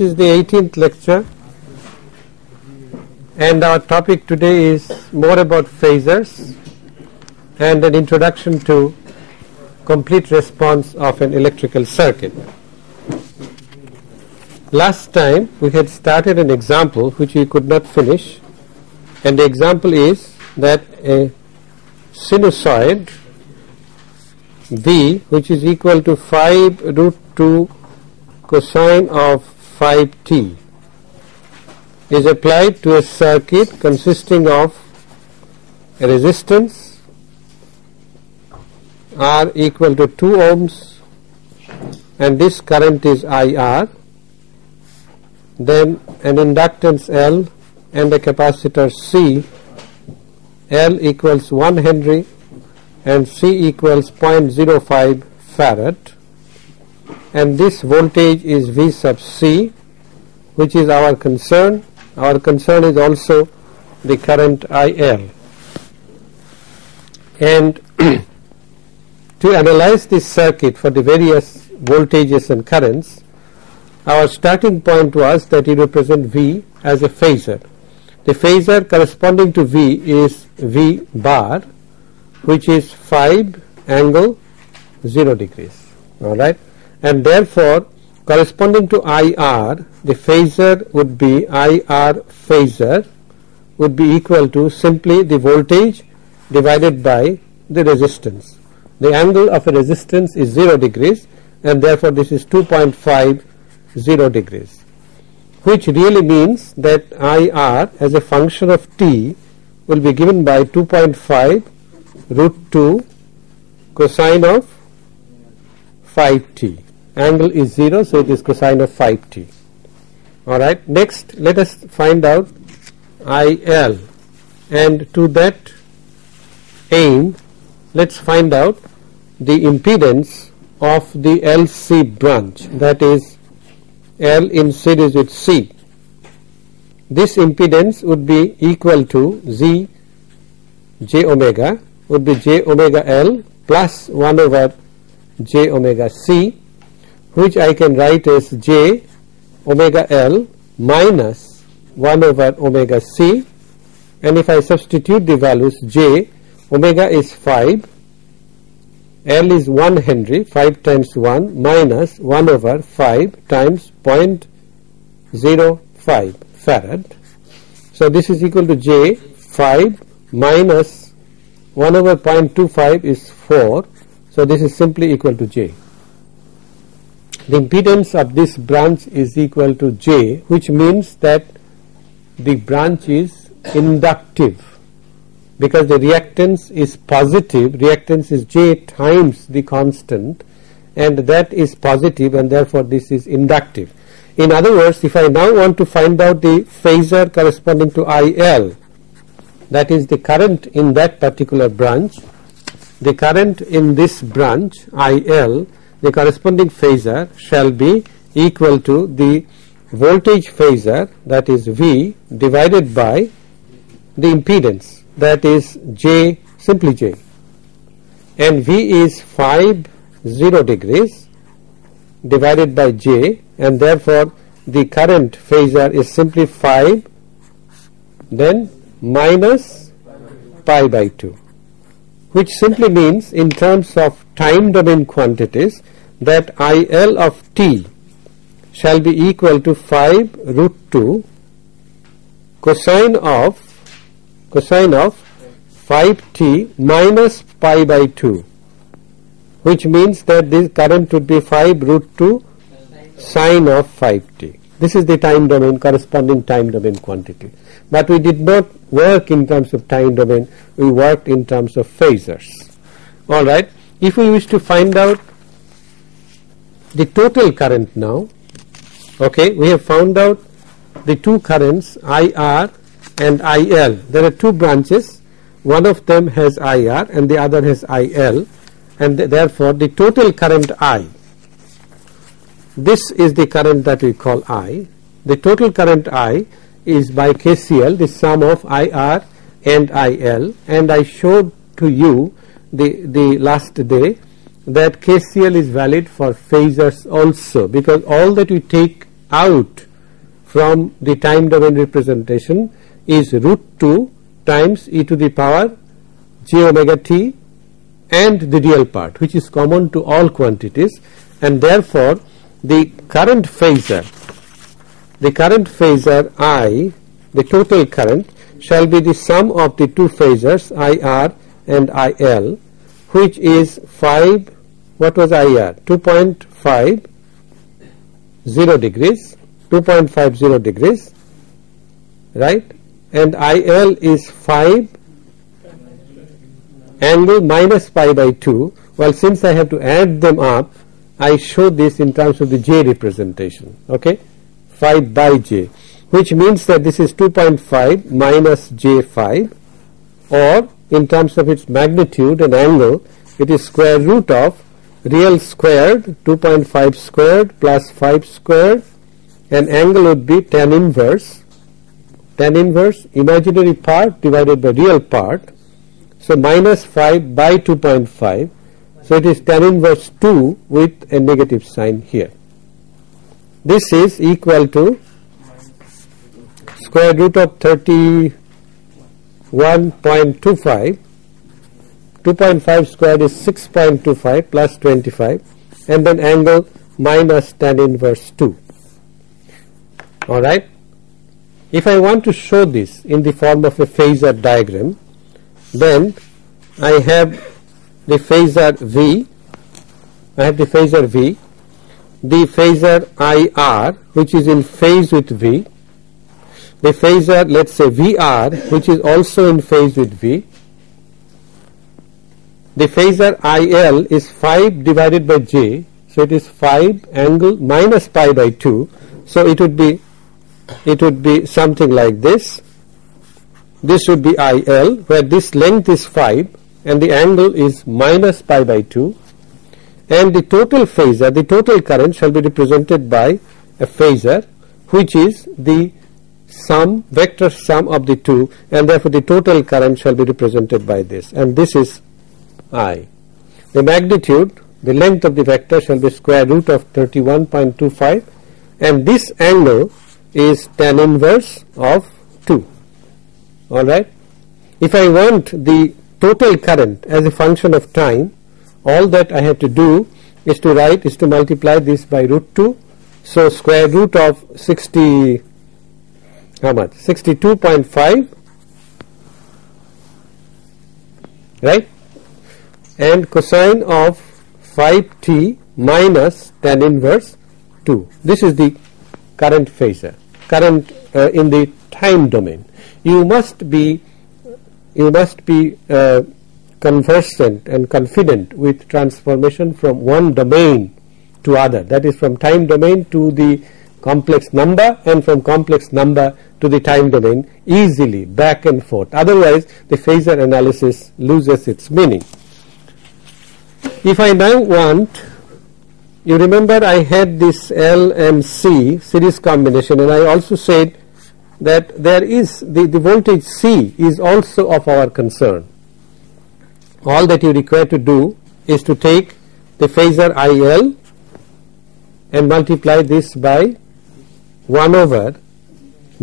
This is the 18th lecture, and our topic today is more about phasors and an introduction to complete response of an electrical circuit. Last time we had started an example which we could not finish, and the example is that a sinusoid V, which is equal to 5 root 2 cosine of 5t, is applied to a circuit consisting of a resistance R equal to 2 ohms, and this current is IR, then an inductance L and a capacitor C. L equals 1 Henry and C equals 0.05 farad, and this voltage is V sub C, which is our concern. Our concern is also the current IL. And to analyze this circuit for the various voltages and currents, our starting point was that you represent V as a phasor. The phasor corresponding to V is V bar, which is 5 angle 0 degrees, all right, and therefore corresponding to IR, the phasor would be IR phasor would be equal to simply the voltage divided by the resistance. The angle of a resistance is 0 degrees, and therefore this is 2.50 degrees, which really means that IR as a function of t will be given by 2.5 root 2 cosine of 5t. Angle is 0, so it is cosine of 5t. Alright, next let us find out IL, and to that aim let's find out the impedance of the LC branch, that is L in series with C. This impedance would be equal to Z j omega, would be j omega L plus 1 over j omega C, which I can write as j omega L minus 1 over omega C, and if I substitute the values, j omega is 5, L is 1 Henry, 5 times 1 minus 1 over 5 times 0.05 farad. So this is equal to j 5 minus 1 over 0.25 is 4, so this is simply equal to j. The impedance of this branch is equal to j, which means that the branch is inductive, because the reactance is positive. Reactance is j times the constant, and that is positive, and therefore this is inductive. In other words, if I now want to find out the phasor corresponding to IL, that is the current in that particular branch, the current in this branch IL, the corresponding phasor shall be equal to the voltage phasor, that is V, divided by the impedance, that is j, simply j, and V is 50 degrees divided by j, and therefore the current phasor is simply 5 then minus pi by 2, which simply means in terms of time domain quantities that IL of t shall be equal to 5 root 2 cosine of 5t minus pi by 2, which means that this current would be 5 root 2 sine of 5t. This is the time domain, corresponding time domain quantity. But we did not work in terms of time domain, we worked in terms of phasors. Alright, if we wish to find out the total current now, okay, we have found out the two currents IR and IL. There are two branches, one of them has IR and the other has IL, and therefore the total current I, this is the current that we call I. The total current I is by KCL, the sum of IR and IL, and I showed to you the last day that KCL is valid for phasors also, because all that we take out from the time domain representation is root 2 times e to the power j omega t and the real part, which is common to all quantities, and therefore the current phasor I, the total current, shall be the sum of the two phasors IR and IL, which is 5, what was IR? 2.50 degrees, 2.50 degrees, right, and IL is 5 angle minus pi by 2. Well, since I have to add them up, I show this in terms of the j representation, okay, 5 by j, which means that this is 2.5 minus j5, or in terms of its magnitude and angle, it is square root of real squared 2.5 squared plus 5 squared, and angle would be tan inverse imaginary part divided by real part, so minus 5 by 2.5, so it is tan inverse 2 with a negative sign here. This is equal to square root of 31.25. 2.5 squared is 6.25 plus 25, and then angle minus tan inverse 2. All right. If I want to show this in the form of a phasor diagram, then I have the phasor V, the phasor IR, which is in phase with V, the phasor, let's say, VR, which is also in phase with V. The phasor IL is 5 divided by j, so it is 5 angle minus pi by 2, so it would be something like this. This would be IL, where this length is 5 and the angle is minus pi by 2, and the total phasor, the total current, shall be represented by a phasor which is the sum, vector sum of the two, and therefore the total current shall be represented by this, and this is I. The magnitude, the length of the vector, shall be square root of 31.25, and this angle is tan inverse of 2. All right. If I want the total current as a function of time, all that I have to do is to multiply this by root 2. So square root of 62.5, right, and cosine of 5t minus tan inverse 2. This is the current phasor, current in the time domain. You must be conversant and confident with transformation from one domain to other, that is from time domain to the complex number and from complex number to the time domain easily, back and forth. Otherwise the phasor analysis loses its meaning. If I now want, you remember I had this L and C series combination, and I also said that there is the voltage C is also of our concern. All that you require to do is to take the phasor IL and multiply this by 1 over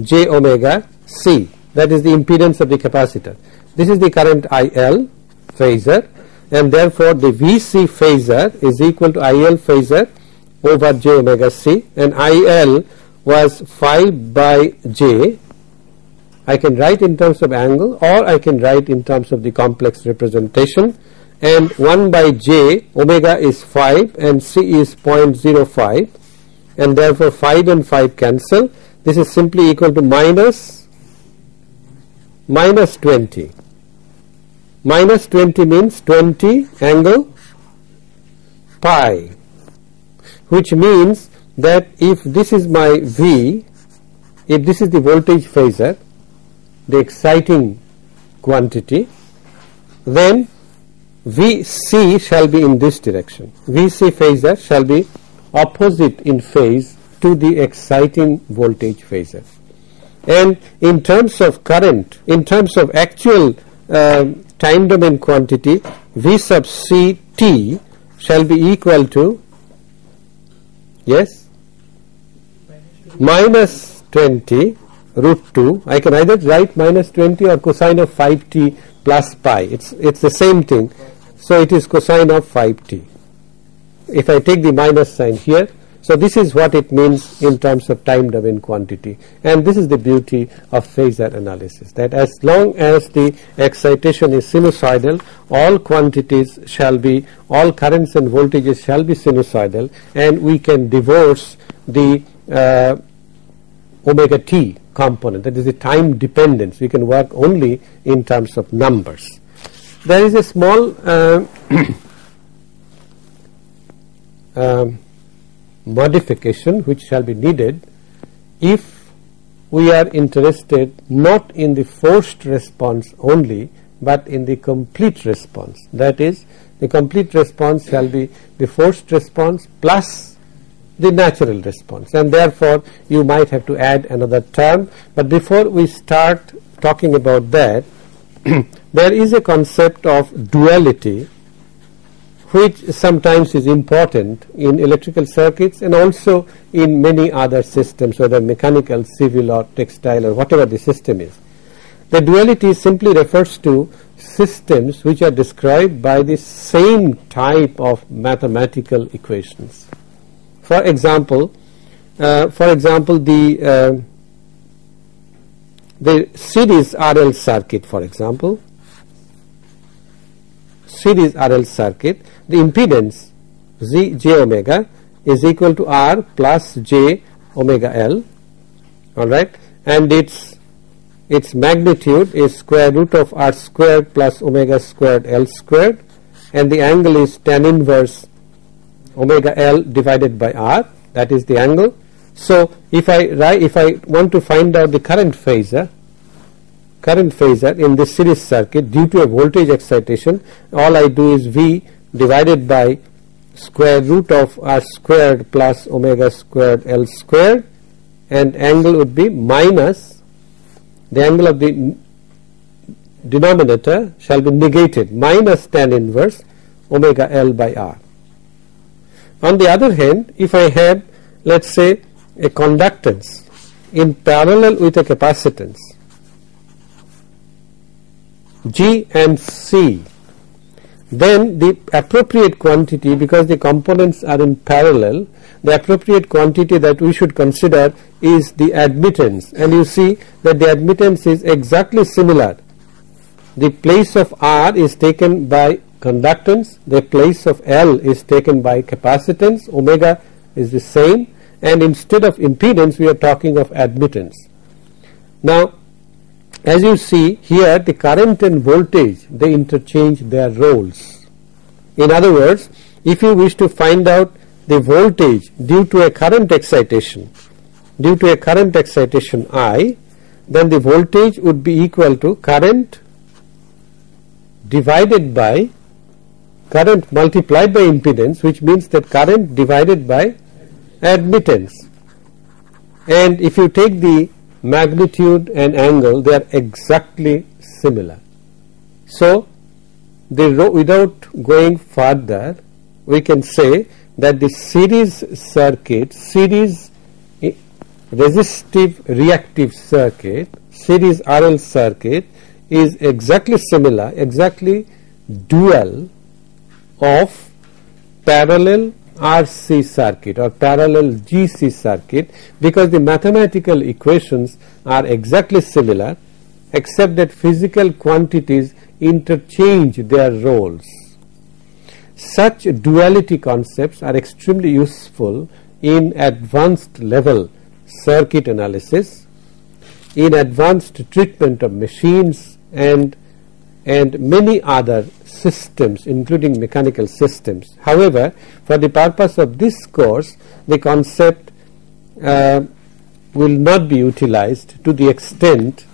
j omega C, that is the impedance of the capacitor. This is the current IL phasor, and therefore the VC phasor is equal to IL phasor over j omega C, and IL was 5 by j. I can write in terms of angle, or I can write in terms of the complex representation, and 1 by j, omega is 5 and C is 0.05, and therefore 5 and 5 cancel. This is simply equal to minus 20. Minus 20 means 20 angle pi, which means that if this is my V, if this is the voltage phasor, the exciting quantity, then VC shall be in this direction. VC phasor shall be opposite in phase to the exciting voltage phasor. And in terms of current, in terms of actual time domain quantity, V sub C t shall be equal to, yes, minus 20 root 2. I can either write minus 20 or cosine of 5t plus pi. It's the same thing. So it is cosine of 5t. If I take the minus sign here, so this is what it means in terms of time domain quantity, and this is the beauty of phasor analysis, that as long as the excitation is sinusoidal, all quantities shall be, all currents and voltages shall be sinusoidal, and we can divorce the omega t component, that is the time dependence. We can work only in terms of numbers. There is a small modification which shall be needed if we are interested not in the forced response only, but in the complete response. That is, the complete response shall be the forced response plus the natural response, and therefore you might have to add another term. But before we start talking about that, there is a concept of duality which sometimes is important in electrical circuits and also in many other systems, whether mechanical, civil or textile or whatever the system is. The duality simply refers to systems which are described by the same type of mathematical equations. For example, the series RL circuit, for example, series RL circuit, the impedance j omega is equal to R plus j omega L, all right, and its magnitude is square root of R squared plus omega squared L squared, and the angle is tan inverse omega L divided by R, that is the angle. So if I want to find out the current phasor in this series circuit due to a voltage excitation, all I do is V divided by square root of R squared plus omega squared L squared, and angle would be minus, the angle of the denominator shall be negated, minus tan inverse omega L by R. On the other hand, if I have, let's say, a conductance in parallel with a capacitance G and C, then the appropriate quantity, because the components are in parallel, the appropriate quantity that we should consider is the admittance, and you see that the admittance is exactly similar. The place of R is taken by conductance, the place of L is taken by capacitance, omega is the same, and instead of impedance we are talking of admittance. Now, as you see here, the current and voltage, they interchange their roles. In other words, if you wish to find out the voltage due to a current excitation I, then the voltage would be equal to current divided by current multiplied by impedance, which means that current divided by admittance. And if you take the magnitude and angle, they are exactly similar. So without going further, we can say that the series circuit, series resistive reactive circuit, series RL circuit is exactly similar, exactly dual of parallel RC circuit or parallel GC circuit, because the mathematical equations are exactly similar, except that physical quantities interchange their roles. Such duality concepts are extremely useful in advanced level circuit analysis, in advanced treatment of machines and many other systems, including mechanical systems. However, for the purpose of this course, the concept will not be utilized to the extent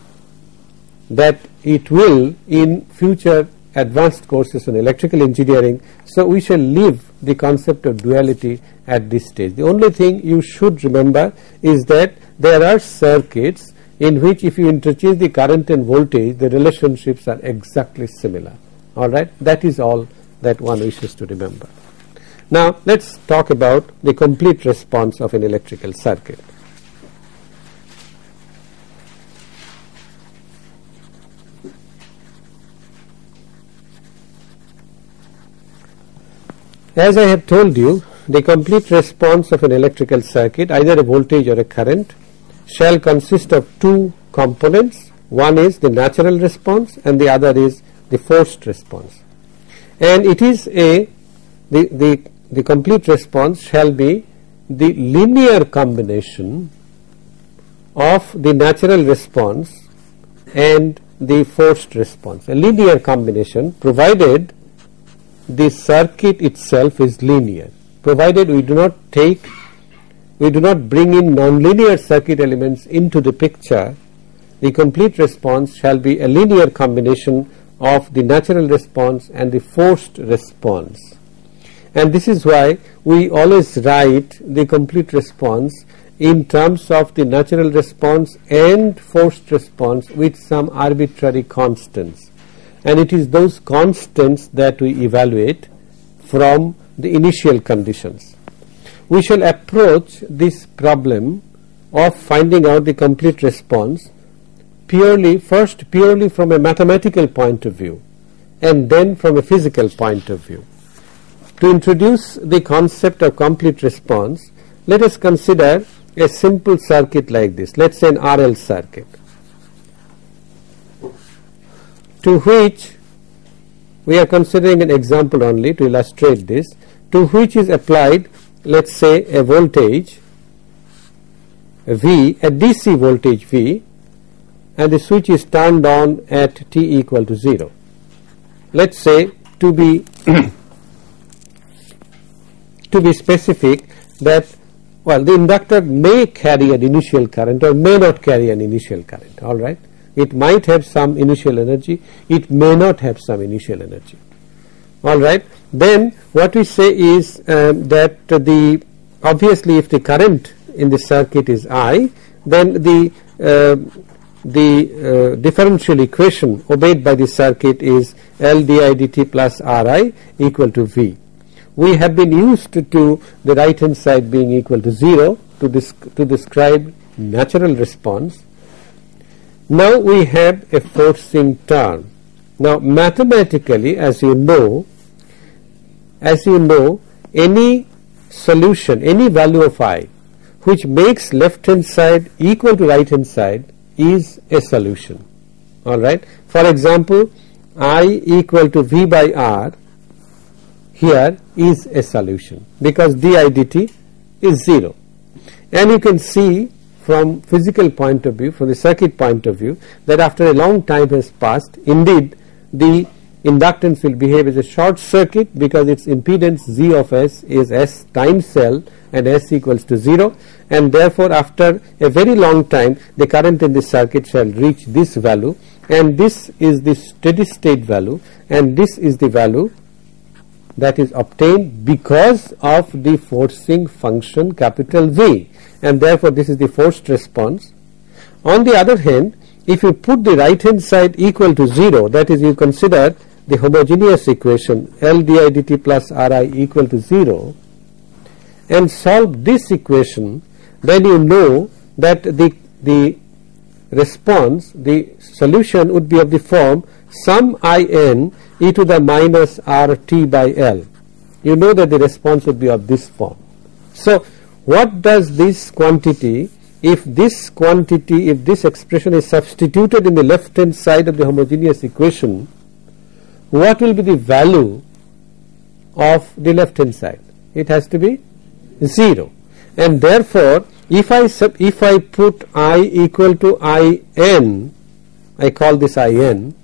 that it will in future advanced courses on electrical engineering. So we shall leave the concept of duality at this stage. The only thing you should remember is that there are circuits in which if you interchange the current and voltage, the relationships are exactly similar. All right, that is all that one wishes to remember. Now let's talk about the complete response of an electrical circuit. As I have told you, the complete response of an electrical circuit, either a voltage or a current, shall consist of two components. One is the natural response and the other is the forced response. And it is the complete response shall be the linear combination of the natural response and the forced response. A linear combination, provided the circuit itself is linear, provided we do not bring in nonlinear circuit elements into the picture. The complete response shall be a linear combination of the natural response and the forced response. And this is why we always write the complete response in terms of the natural response and forced response with some arbitrary constants. And it is those constants that we evaluate from the initial conditions. We shall approach this problem of finding out the complete response purely from a mathematical point of view and then from a physical point of view. To introduce the concept of complete response, let us consider a simple circuit like this. Let's say an RL circuit, to which we are considering an example only to illustrate this, to which is applied, let's say, a voltage V, a DC voltage V, and the switch is turned on at t equal to 0. Let's say, to be specific, that the inductor may carry an initial current or may not carry an initial current. All right, it might have some initial energy, it may not have some initial energy. All right, then what we say is that obviously if the current in the circuit is I, then the differential equation obeyed by the circuit is L di dt plus Ri equal to V. We have been used to the right hand side being equal to 0 to describe natural response. Now we have a forcing term. Now mathematically, as you know, any solution, any value of I which makes left hand side equal to right hand side is a solution. All right. For example, I equal to V by R here is a solution because di dt is 0. And you can see from physical point of view, from the circuit point of view, that after a long time has passed, indeed the inductance will behave as a short circuit because its impedance Z of S is S times L and S equals to 0, and therefore after a very long time the current in this circuit shall reach this value, and this is the steady state value, and this is the value that is obtained because of the forcing function capital V, and therefore this is the forced response. On the other hand, if you put the right hand side equal to 0, that is, you consider the homogeneous equation L di dt plus Ri equal to 0 and solve this equation, then you know that the response, the solution would be of the form sum in e to the minus RT by L. You know that the response would be of this form. So what does this quantity, if this expression is substituted in the left hand side of the homogeneous equation, what will be the value of the left hand side? It has to be 0, and therefore if I put I equal to IN, I call this IN,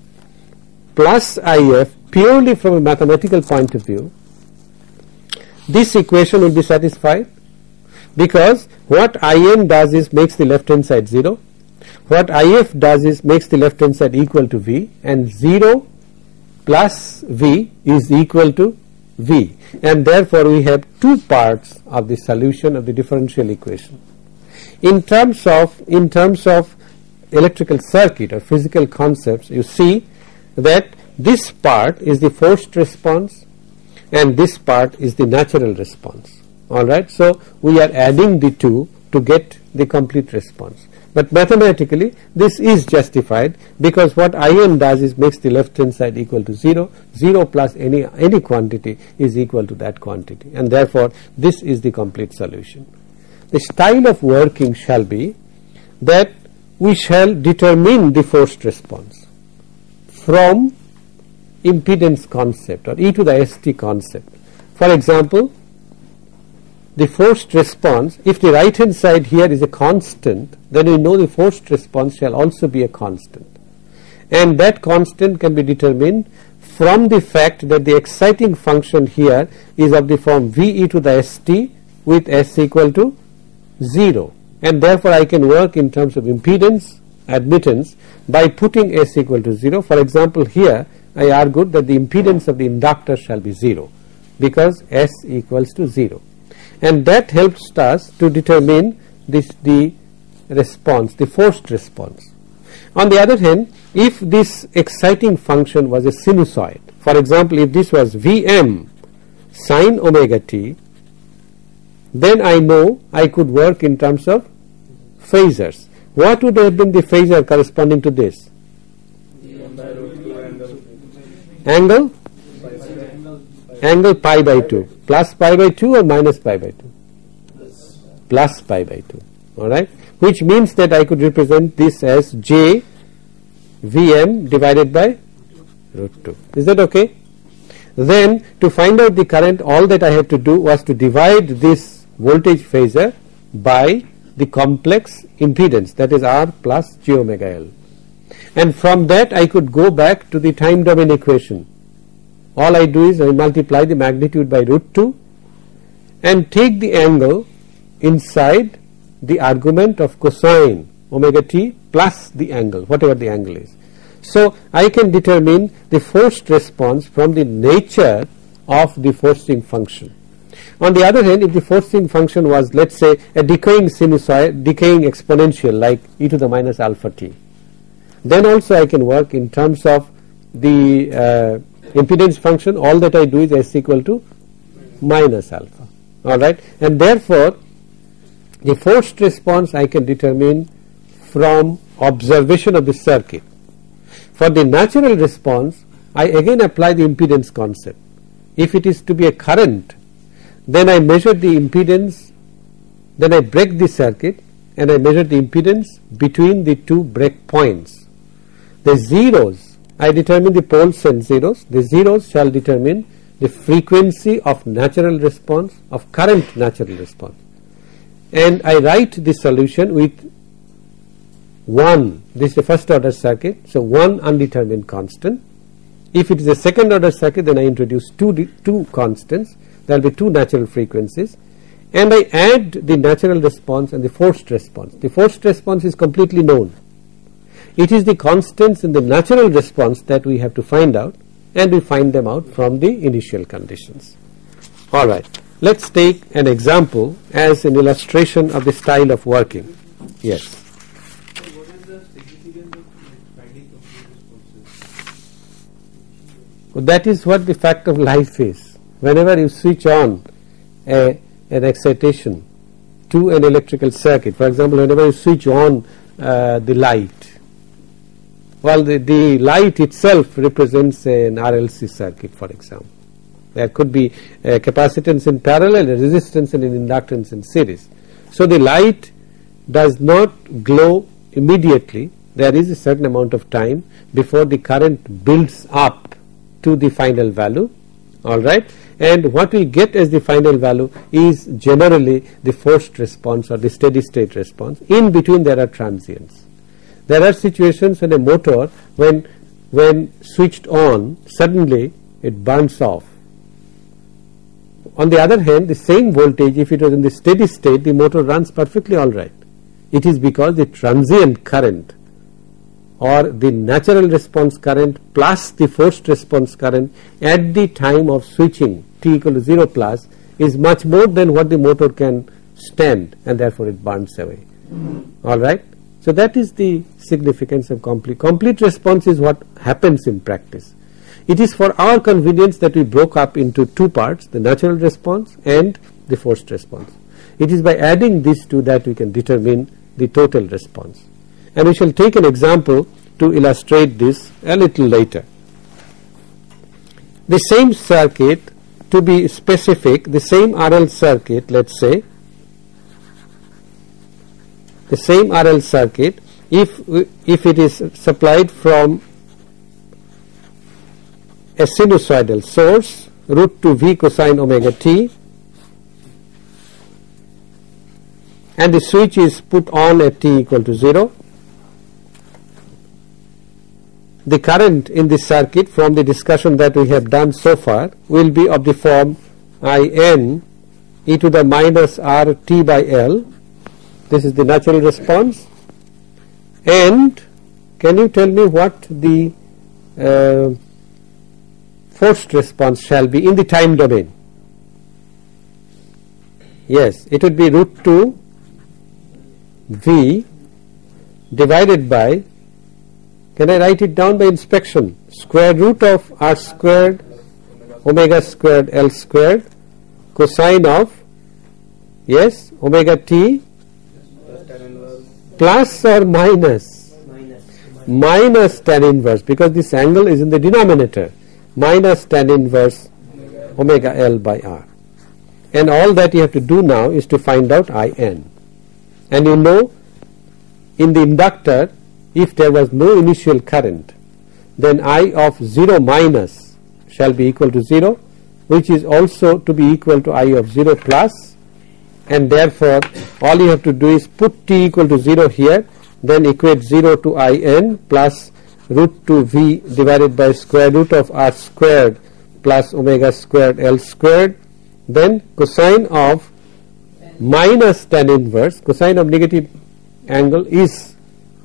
plus IF purely from a mathematical point of view, this equation will be satisfied, because what IN does is makes the left hand side 0, what IF does is makes the left hand side equal to V, and 0 plus V is equal to V, and therefore we have two parts of the solution of the differential equation. In terms of electrical circuit or physical concepts, you see that this part is the forced response and this part is the natural response. All right, so we are adding the two to get the complete response. but mathematically this is justified, because what IN does is makes the left hand side equal to 0, 0 plus any quantity is equal to that quantity, and therefore this is the complete solution. The style of working shall be that we shall determine the forced response from impedance concept or e to the st concept. For example, the forced response, if the right hand side here is a constant, then we know the forced response shall also be a constant, and that constant can be determined from the fact that the exciting function here is of the form v e to the st with s equal to 0, and therefore I can work in terms of impedance admittance by putting s equal to 0. For example, here I argued that the impedance of the inductor shall be 0 because s equals to 0, and that helps us to determine the response, the forced response. On the other hand, if this exciting function was a sinusoid, for example, if this was Vm sine omega t, then I know I could work in terms of phasors. What would have been the phasor corresponding to this? Angle pi by 2, plus pi by 2 or minus pi by 2? Plus pi by 2, alright, which means that I could represent this as j Vm divided by root 2. Is that okay? Then to find out the current, all that I had to do was to divide this voltage phasor by the complex impedance, that is R plus j omega L, and from that I could go back to the time domain equation. All I do is I multiply the magnitude by root 2 and take the angle inside the argument of cosine omega t plus the angle, whatever the angle is. So I can determine the forced response from the nature of the forcing function. On the other hand, if the forcing function was, let's say, a decaying sinusoid, decaying exponential like e to the minus alpha t, then also I can work in terms of the impedance function. All that I do is s equal to minus alpha, alright, and therefore the forced response I can determine from observation of the circuit. For the natural response, I again apply the impedance concept. If it is to be a current, then I measure the impedance, then I break the circuit and I measure the impedance between the two break points. The zeros, I determine the poles and zeros. The zeros shall determine the frequency of natural response, of current natural response, and I write the solution with 1, this is the first order circuit, so 1 undetermined constant. If it is a second order circuit, then I introduce two constants, there will be 2 natural frequencies, and I add the natural response and the forced response. The forced response is completely known. It is the constants in the natural response that we have to find out, and we find them out from the initial conditions. Alright, let us take an example as an illustration of the style of working. Yes. That is what the fact of life is. Whenever you switch on an excitation to an electrical circuit, for example, whenever you switch on the light, well, the light itself represents an RLC circuit, for example. There could be a capacitance in parallel, a resistance and an inductance in series. So the light does not glow immediately. There is a certain amount of time before the current builds up to the final value, alright, and what we get as the final value is generally the forced response or the steady state response. In between there are transients. There are situations when a motor, when switched on, suddenly it burns off. On the other hand, the same voltage, if it was in the steady state, the motor runs perfectly alright. It is because the transient current or the natural response current plus the forced response current at the time of switching t equal to 0 plus is much more than what the motor can stand, and therefore it burns away. Alright. So that is the significance of complete response is what happens in practice. It is for our convenience that we broke up into 2 parts, the natural response and the forced response. It is by adding these two that we can determine the total response. And we shall take an example to illustrate this a little later. The same circuit, to be specific, the same RL circuit, let's say, the same RL circuit, if it is supplied from a sinusoidal source, root 2 V cosine omega t, and the switch is put on at t equal to 0, the current in this circuit from the discussion that we have done so far will be of the form In e to the minus R t by L. This is the natural response. And can you tell me what the forced response shall be in the time domain? Yes, it would be root 2 V divided by, can I write it down by inspection, square root of R squared omega squared L squared cosine of, yes, omega t plus or minus? Minus tan inverse, because this angle is in the denominator, minus tan inverse omega L by R. And all that you have to do now is to find out In. And you know, in the inductor, if there was no initial current, then I of 0 minus shall be equal to 0, which is also to be equal to I of 0 plus, and therefore all you have to do is put t equal to 0 here, then equate 0 to In plus root 2 V divided by square root of R squared plus omega squared L squared, then cosine of minus tan inverse, cosine of negative angle is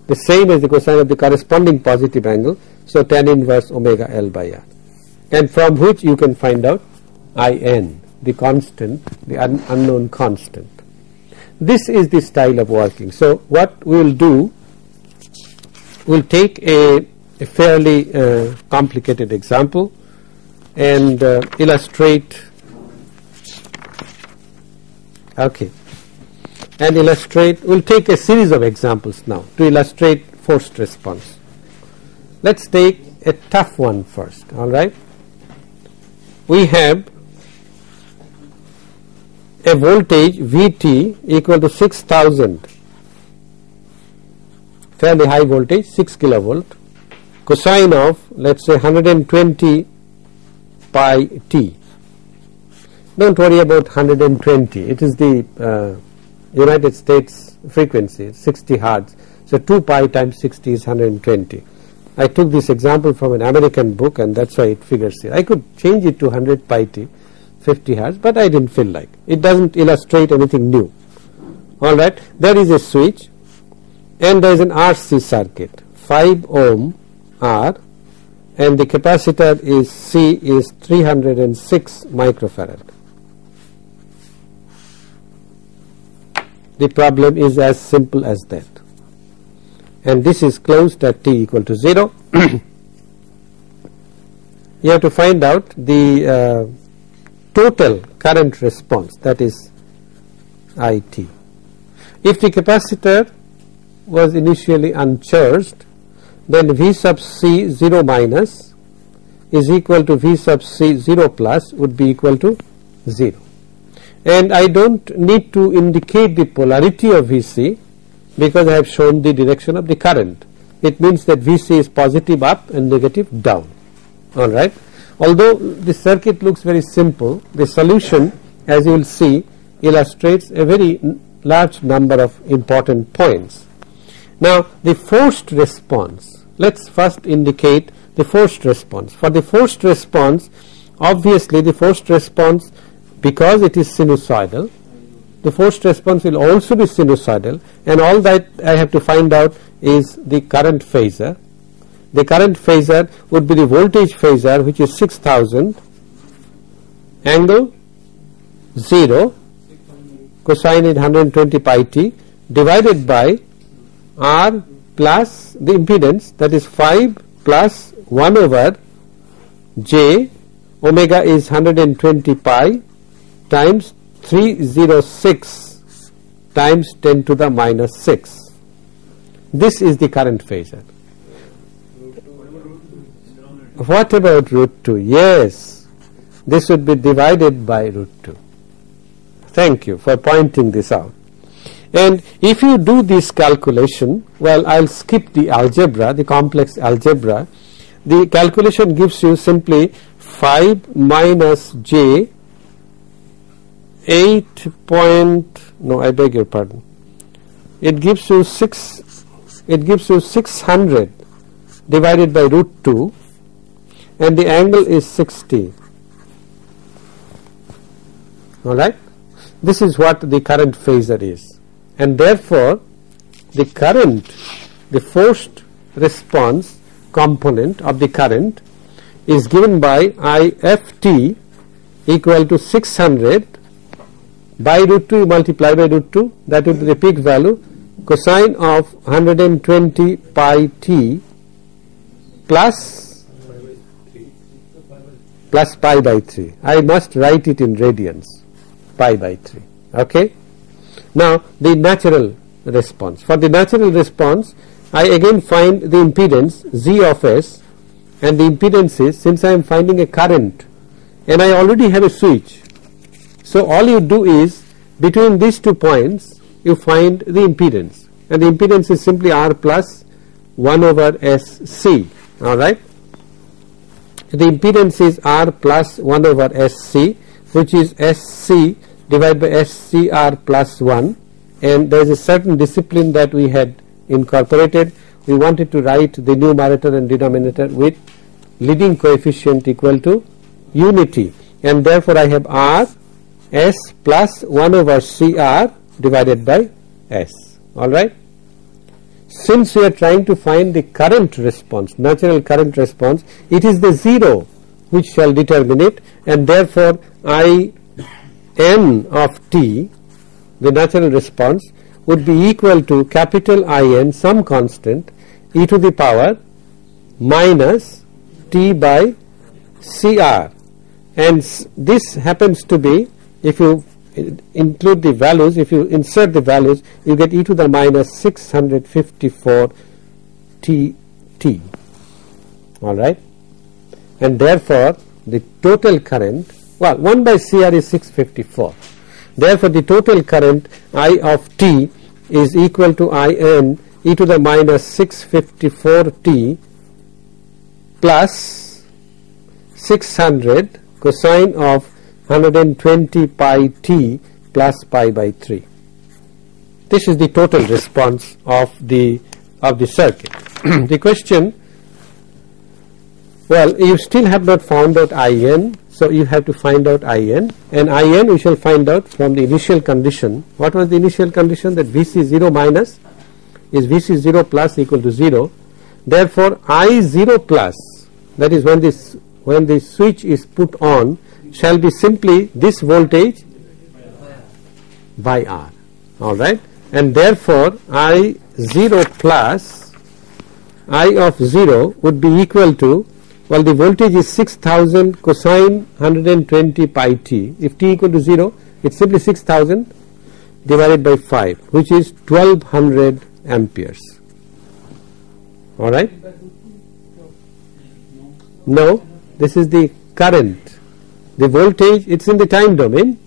the same as the cosine of the corresponding positive angle, so tan inverse omega L by R, and from which you can find out In, the constant, the unknown constant. This is the style of working. So what we will do, we will take a fairly complicated example and illustrate, okay, and illustrate, we will take a series of examples now to illustrate forced response. Let's take a tough one first, all right. We have a voltage Vt equal to 6000, fairly high voltage, 6 kilovolt, cosine of, let's say, 120 pi t. Don't worry about 120, it is the United States frequency, 60 hertz, so 2 pi times 60 is 120. I took this example from an American book, and that's why it figures here. I could change it to 100 pi t, 50 hertz, but I didn't feel like it. Doesn't illustrate anything new. All right, there is a switch and there is an RC circuit, 5 ohm R, and the capacitor is C is 306 microfarad. The problem is as simple as that, and this is closed at t equal to 0. You have to find out the total current response, that is IT. If the capacitor was initially uncharged, then V sub C 0 minus is equal to V sub C 0 plus would be equal to 0. And I don't need to indicate the polarity of Vc because I have shown the direction of the current. It means that Vc is positive up and negative down. All right. Although the circuit looks very simple, the solution, as you will see, illustrates a very large number of important points. Now the forced response, let's first indicate the forced response. For the forced response, obviously the forced response, because it is sinusoidal, the forced response will also be sinusoidal, and all that I have to find out is the current phasor. The current phasor would be the voltage phasor, which is 6000 angle 0 cosine is 120 pi t divided by R plus the impedance, that is 5 plus 1 over j, omega is 120 pi times 306 times 10 to the minus 6. This is the current phasor. What about root 2? Yes, this would be divided by root 2. Thank you for pointing this out. And if you do this calculation, well, I'll skip the algebra, the complex algebra. The calculation gives you simply 5 minus j 8 point, no, I beg your pardon. It gives you 600 divided by root 2, and the angle is 60. All right? This is what the current phasor is, and therefore the current, the forced response component of the current is given by IFT equal to 600 by root 2, multiply by root 2, that would be the peak value, cosine of 120 pi t plus pi by 3. I must write it in radians, pi by 3. Okay. Now the natural response. For the natural response, I again find the impedance Z of S, and the impedance is, since I am finding a current and I already have a switch, so all you do is between these 2 points you find the impedance, and the impedance is simply R plus 1 over SC. All right. The impedance is R plus 1 over SC, which is SC divided by SCR plus 1, and there is a certain discipline that we had incorporated. We wanted to write the numerator and denominator with leading coefficient equal to unity, and therefore I have R S plus 1 over CR divided by S. All right. Since we are trying to find the current response, natural current response, it is the 0 which shall determine it, and therefore I n of t, the natural response, would be equal to capital IN, some constant, e to the power minus t by CR, and this happens to be, if you include the values, if you insert the values, you get e to the minus 654 t. All right, and therefore the total current, well, 1 by CR is 654. Therefore the total current I of t is equal to IN e to the minus 654 t plus 600 cosine of 120 pi t plus pi by 3. This is the total response of the circuit. The question, well, you still have not found out IN, so you have to find out IN, and IN we shall find out from the initial condition. What was the initial condition? That VC0 minus is VC0 plus equal to 0. Therefore I0 plus, that is when the switch is put on, shall be simply this voltage by R. All right, and therefore I0 plus I of 0 would be equal to, well, the voltage is 6000 cosine 120 pi t. If t equal to 0, it's simply 6000 divided by 5, which is 1200 amperes. All right. No, this is the current. The voltage, it's in the time domain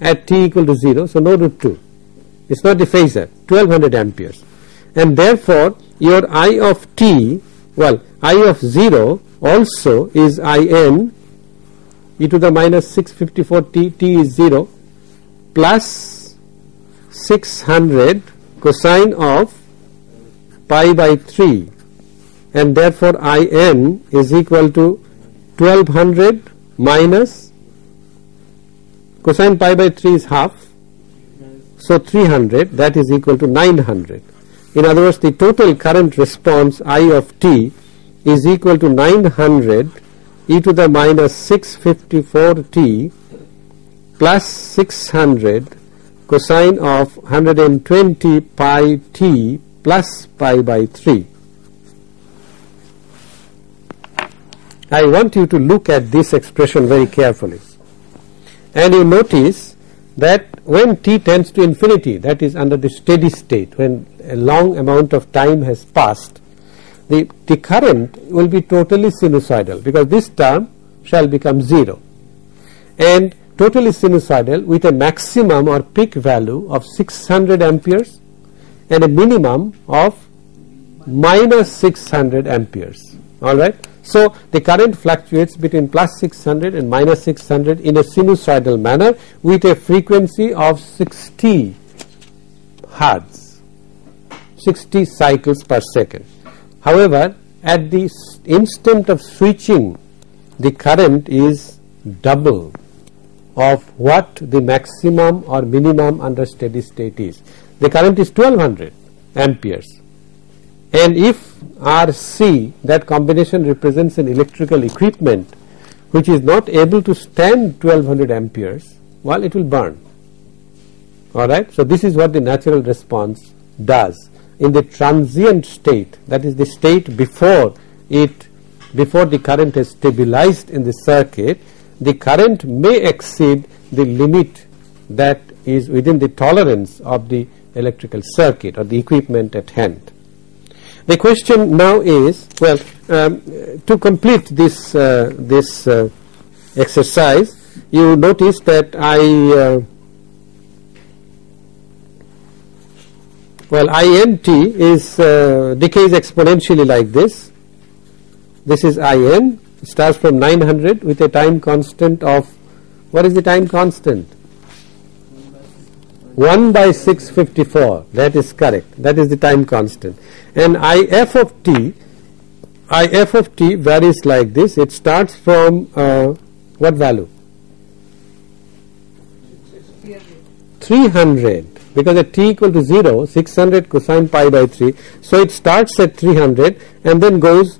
at t equal to 0, so no root 2. It's not the phasor, 1200 amperes. And therefore your I of t, well, I of 0 also is IN e to the minus 654 t, t is 0, plus 600 cosine of pi by 3, and therefore IN is equal to 1200 minus cosine pi by 3 is half, so 300, that is equal to 900. In other words, the total current response I of t is equal to 900 e to the minus 654 t plus 600 cosine of 120 pi t plus pi by 3. I want you to look at this expression very carefully, and you notice that when t tends to infinity, that is under the steady state, when a long amount of time has passed, the current will be totally sinusoidal, because this term shall become 0, and totally sinusoidal with a maximum or peak value of 600 amperes and a minimum of minus 600 amperes. All right. So the current fluctuates between plus 600 and minus 600 in a sinusoidal manner with a frequency of 60 hertz, 60 cycles per second. However, at the instant of switching, the current is double of what the maximum or minimum under steady state is. The current is 1200 amperes. And if RC, that combination represents an electrical equipment which is not able to stand 1200 amperes, well, it will burn. All right. So this is what the natural response does in the transient state, that is the state before the current is stabilized in the circuit. The current may exceed the limit that is within the tolerance of the electrical circuit or the equipment at hand. The question now is, well, to complete this exercise, you notice that INT is decays exponentially like this. This is IN, starts from 900 with a time constant of, what is the time constant? 1 by 654, that is correct, that is the time constant. And IF of t varies like this. It starts from what value? 300, because at t equal to 0, 600 cosine pi by 3, so it starts at 300 and then goes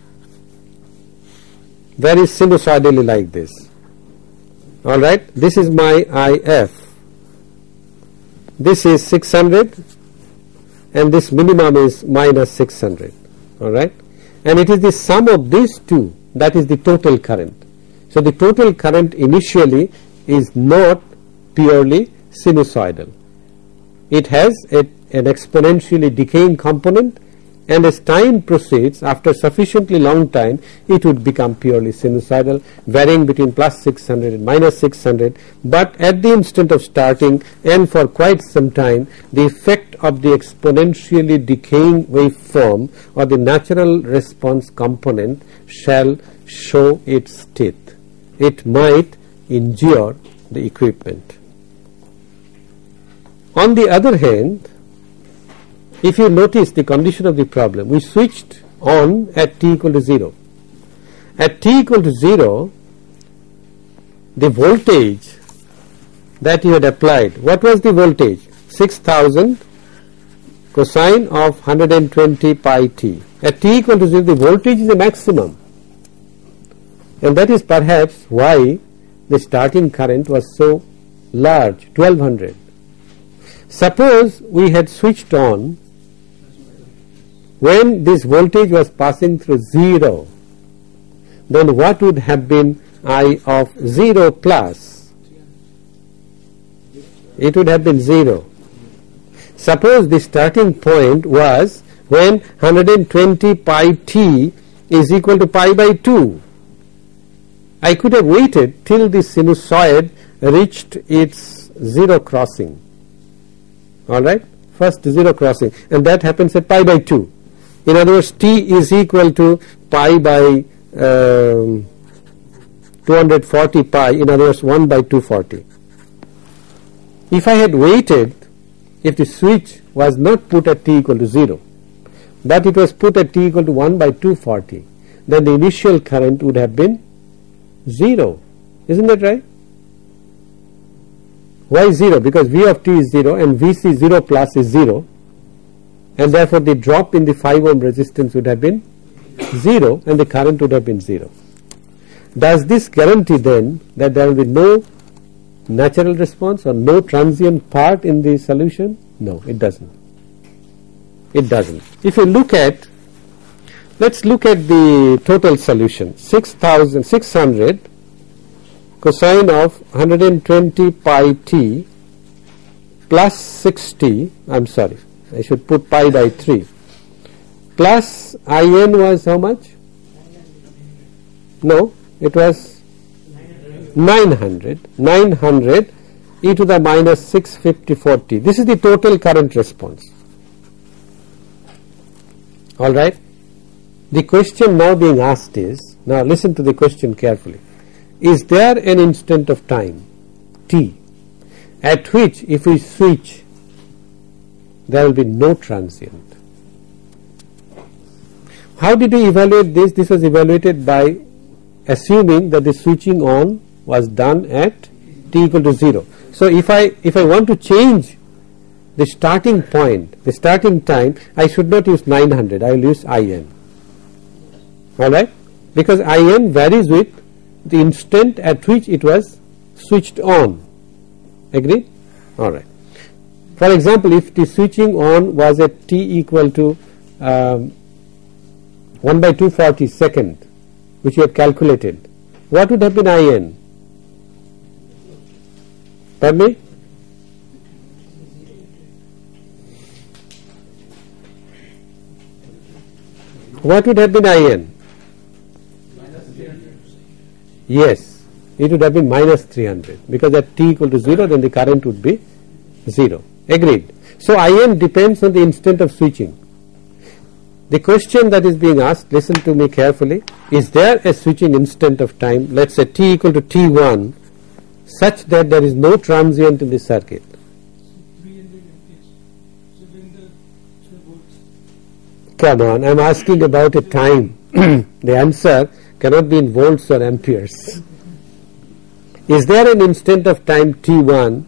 very sinusoidally like this. All right, this is my IF. This is 600 and this minimum is minus 600. All right, and it is the sum of these two that is the total current. So the total current initially is not purely sinusoidal. It has an exponentially decaying component, and as time proceeds, after sufficiently long time, it would become purely sinusoidal, varying between plus 600 and minus 600. But at the instant of starting and for quite some time, the effect of the exponentially decaying waveform or the natural response component shall show its teeth. It might injure the equipment. On the other hand, if you notice the condition of the problem, we switched on at t equal to 0. At t equal to 0, the voltage that you had applied, what was the voltage? 6000 cosine of 120 pi t. At t equal to 0, the voltage is the maximum, and that is perhaps why the starting current was so large, 1200. Suppose we had switched on when this voltage was passing through 0, then what would have been I of 0 plus? It would have been 0. Suppose the starting point was when 120 pi t is equal to pi by 2. I could have waited till the sinusoid reached its 0 crossing. All right, first 0 crossing, and that happens at pi by 2. In other words, t is equal to pi by 240 pi, in other words 1 by 240. If I had waited, if the switch was not put at t equal to 0, but it was put at t equal to 1 by 240, then the initial current would have been 0. Isn't that right? Why 0? Because V of t is 0 and Vc 0 plus is 0, and therefore the drop in the 5 ohm resistance would have been 0 and the current would have been 0. Does this guarantee then that there will be no natural response or no transient part in the solution? No, it doesn't. It doesn't. If you look at, let's look at the total solution. 600 cosine of 120 pi t plus 60, I'm sorry, I should put pi by 3, plus In was how much? No, it was 900 e to the minus 650 This is the total current response. All right. The question now being asked is, now listen to the question carefully, is there an instant of time t at which if we switch there will be no transient? How did we evaluate this? This was evaluated by assuming that the switching on was done at t equal to 0. So if I want to change the starting point, the starting time, I should not use 900, I will use In. Alright, because In varies with the instant at which it was switched on. Agreed? Alright. For example, if the switching on was at t equal to 1 by 240 second, which you have calculated, what would have been In? Pardon me? What would have been In? Yes, it would have been minus 300, because at t equal to 0 then the current would be 0. Agreed. So In depends on the instant of switching. The question that is being asked, listen to me carefully, is there a switching instant of time, let's say t equal to t1, such that there is no transient in the circuit? Come on, I am asking about a time. The answer cannot be in volts or amperes. Is there an instant of time t1?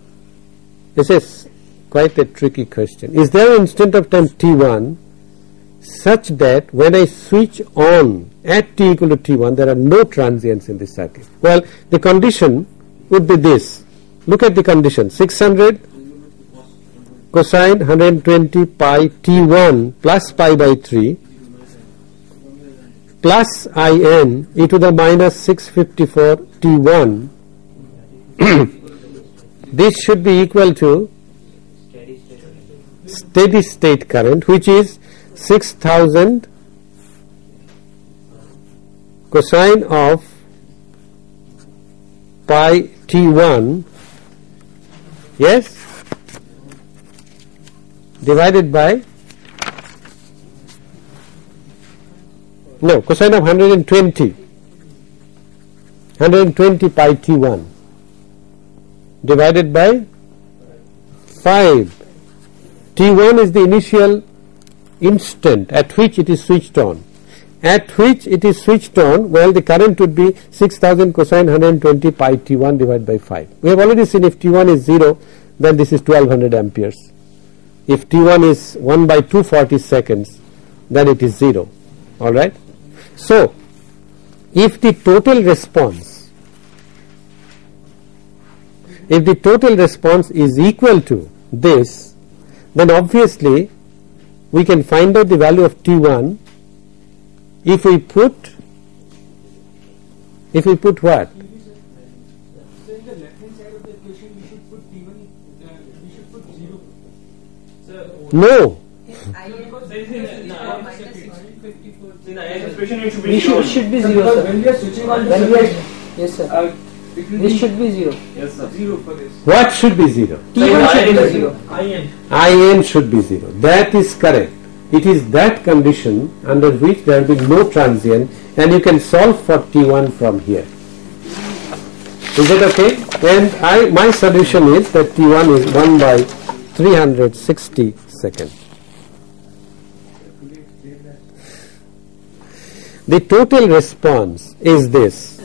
This is quite a tricky question. Is there an instant of time t1 such that when I switch on at t equal to t1 there are no transients in the circuit? Well, the condition would be this. Look at the condition. 600 cosine 120 pi t1 plus pi by 3 plus In e to the minus 654 t1 this should be equal to steady state current, which is 6000 cosine of pi t1, yes, divided by cosine of 120 pi t1 divided by 5. T1 is the initial instant at which it is switched on. At which it is switched on, well, the current would be 6000 cosine 120 pi t1 divided by 5. We have already seen if t1 is 0, then this is 1200 amperes. If t1 is 1 by 240 seconds, then it is 0. Alright. So, if the total response is equal to this, then obviously we can find out the value of t1 if we put what? So in the left hand side of the equation we should put t1, we should put 0. No. It should be 0, sir. When we are switching on the circuit, Yes, sir. This should be 0. Yes, sir. 0 for this. What should be 0? T1 should be 0. In should be 0. That is correct. It is that condition under which there will be no transient, and you can solve for t1 from here. Is that okay? And my solution is that t1 is 1 by 360 seconds. The total response is this.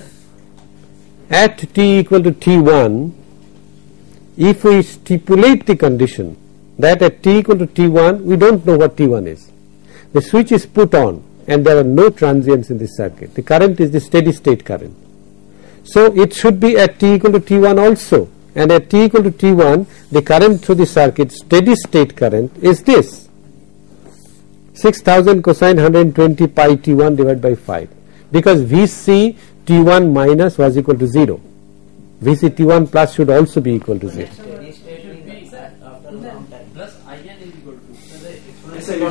At t equal to t1, if we stipulate the condition that at t equal to t1, we don't know what t1 is. The switch is put on and there are no transients in the circuit. The current is the steady state current. So it should be at t equal to t1 also. And at t equal to t1, the current through the circuit, steady state current, is this. 6000 cosine 120 pi t1 divided by 5. Because Vc t1 minus was equal to 0. Vc t1 plus should also be equal to 0.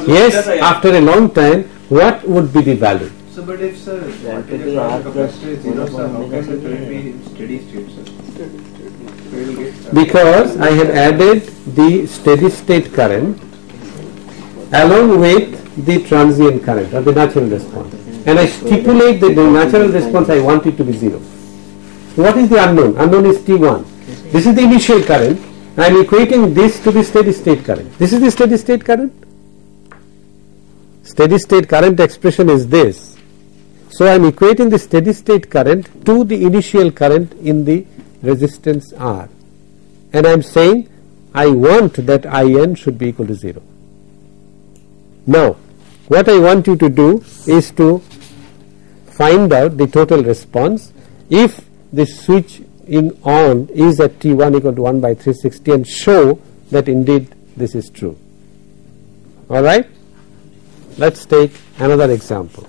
Yes, after a long time, what would be the value? So, but if sir, Voltage voltage R across the plus capacitor is 0, sir, how can the current be in steady state, sir? So we will get, Because I have added the steady state current along with the transient current or the natural response, and I stipulate that the natural response I want it to be 0. What is the unknown? Unknown is T1. This is the initial current. I am equating this to the steady state current. This is the steady state current. Steady state current expression is this. So I am equating the steady state current to the initial current in the resistance R, and I am saying I want that IN should be equal to 0. Now what I want you to do is to find out the total response if the switching on is at T1 equal to 1 by 360 and show that indeed this is true. Alright, let us take another example.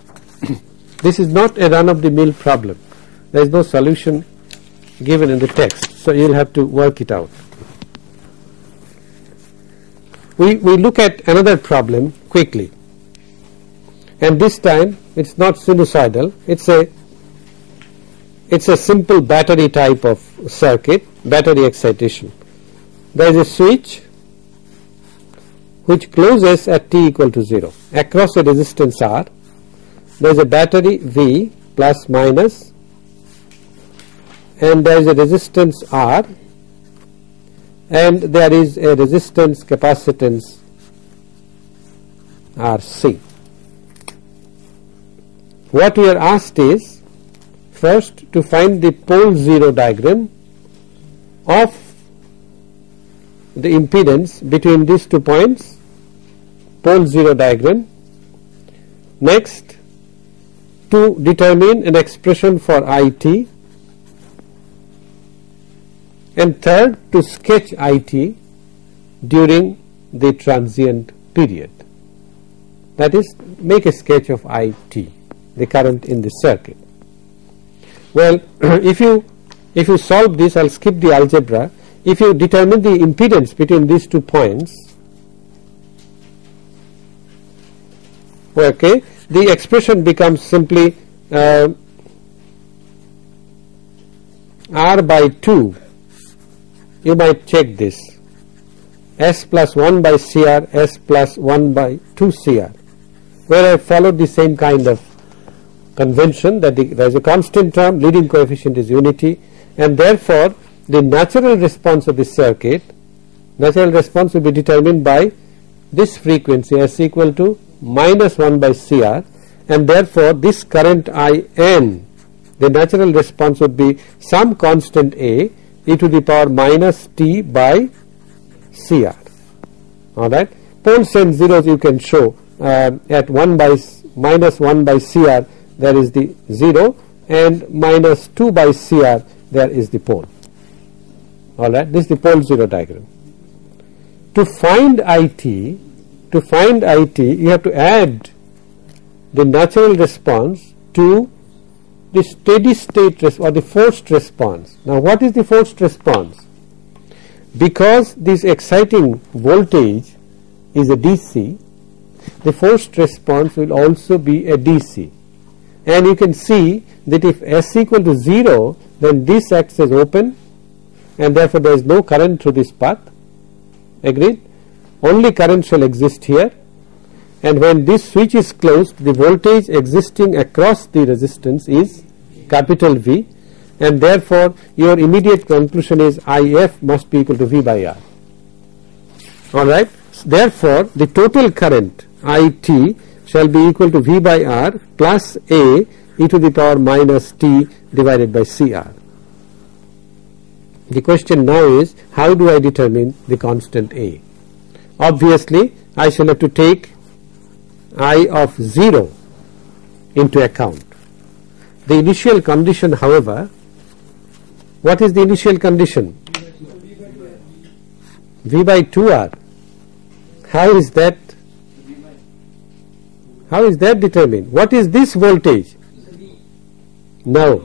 This is not a run of the mill problem. There is no solution given in the text, so you will have to work it out. We look at another problem quickly, and this time it is not sinusoidal, it is a simple battery type of circuit, battery excitation. There is a switch which closes at t equal to 0 across a resistance R. There is a battery V plus minus, and there is a resistance R, and there is a resistance capacitance RC. What we are asked is first to find the pole 0 diagram of the impedance between these 2 points, pole 0 diagram. Next, to determine an expression for IT, and third, to sketch IT during the transient period. That is, make a sketch of IT, the current in the circuit. Well, if you solve this, I will skip the algebra. If you determine the impedance between these 2 points, okay, the expression becomes simply R by 2. You might check this, S plus 1 by CR, S plus 1 by 2 CR, where I followed the same kind of convention that there is a constant term, leading coefficient is unity, and therefore the natural response of the circuit, natural response will be determined by this frequency S equal to minus 1 by CR, and therefore this current IN, the natural response would be some constant A e to the power minus T by CR. Alright, poles and zeros you can show at 1 by minus 1 by CR there is the 0, and minus 2 by CR there is the pole. Alright, this is the pole 0 diagram. To find IT, you have to add the natural response to the steady state or the forced response. Now what is the forced response? Because this exciting voltage is a DC, the forced response will also be a DC, and you can see that if S equal to 0, then this acts as open, and therefore there is no current through this path. Agreed? Only current shall exist here, and when this switch is closed, the voltage existing across the resistance is capital V, and therefore your immediate conclusion is IF must be equal to V by R. Alright, therefore the total current IT shall be equal to V by R plus A e to the power minus T divided by CR. The question now is, how do I determine the constant A? Obviously I shall have to take I of 0 into account. The initial condition, however, what is the initial condition? V by 2R. How is that determined? What is this voltage? Now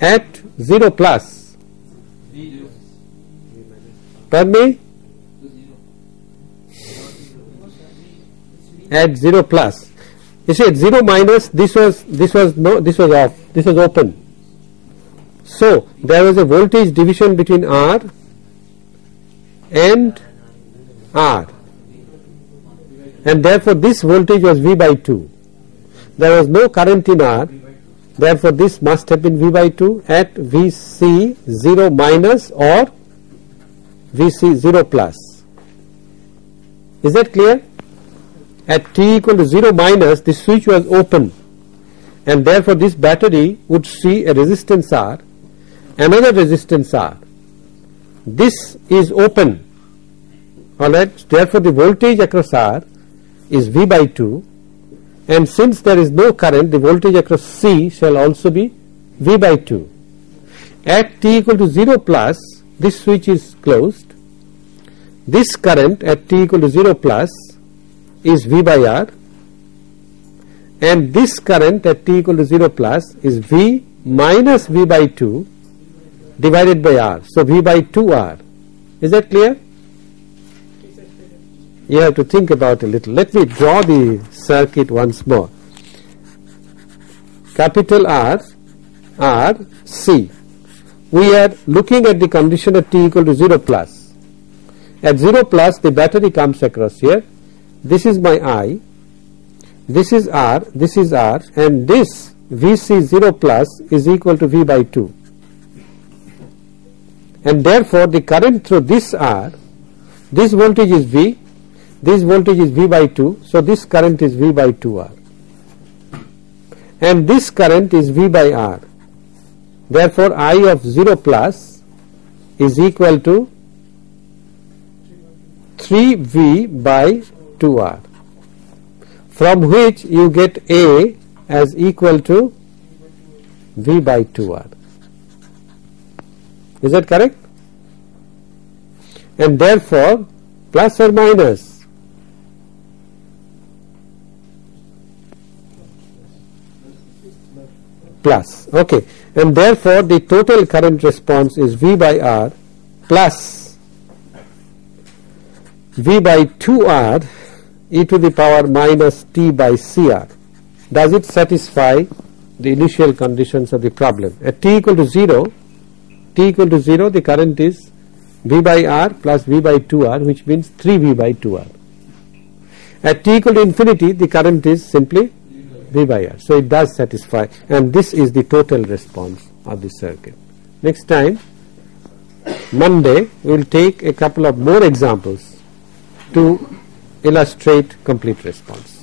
at 0 plus, pardon me? at 0 plus. You see, at 0 minus, this was off, this was open. So there was a voltage division between R and R, and therefore this voltage was V by 2. There was no current in R, therefore this must have been V by 2 at Vc 0 minus or Vc 0 plus. Is that clear? At t equal to 0 minus, the switch was open, and therefore this battery would see a resistance R, another resistance R. This is open, alright, therefore the voltage across R is V by 2, and since there is no current, the voltage across C shall also be V by 2. At t equal to 0 plus, this switch is closed. This current at t equal to 0 plus is V by R, and this current at t equal to 0 plus is V minus V by 2 divided by R. So V by 2R. Is that clear? You have to think about a little. Let me draw the circuit once more. Capital R, R, C. We are looking at the condition at t equal to 0 plus. At 0 plus, the battery comes across here. This is my I, this is R, and this Vc 0 plus is equal to V by 2. And therefore the current through this R, this voltage is V, this voltage is V by 2, so this current is V by 2R. And this current is V by R. Therefore I of 0 plus is equal to 3V by 2R, from which you get A as equal to V by 2R. Is that correct? And therefore plus or minus? Plus. Okay. And therefore the total current response is V by R plus V by 2R e to the power minus t by CR. Does it satisfy the initial conditions of the problem? At t equal to 0, the current is V by R plus V by 2R, which means 3V by 2R. At t equal to infinity, the current is simply V by R. So it does satisfy, and this is the total response of the circuit. Next time, Monday, we will take a couple of more examples to illustrate complete response.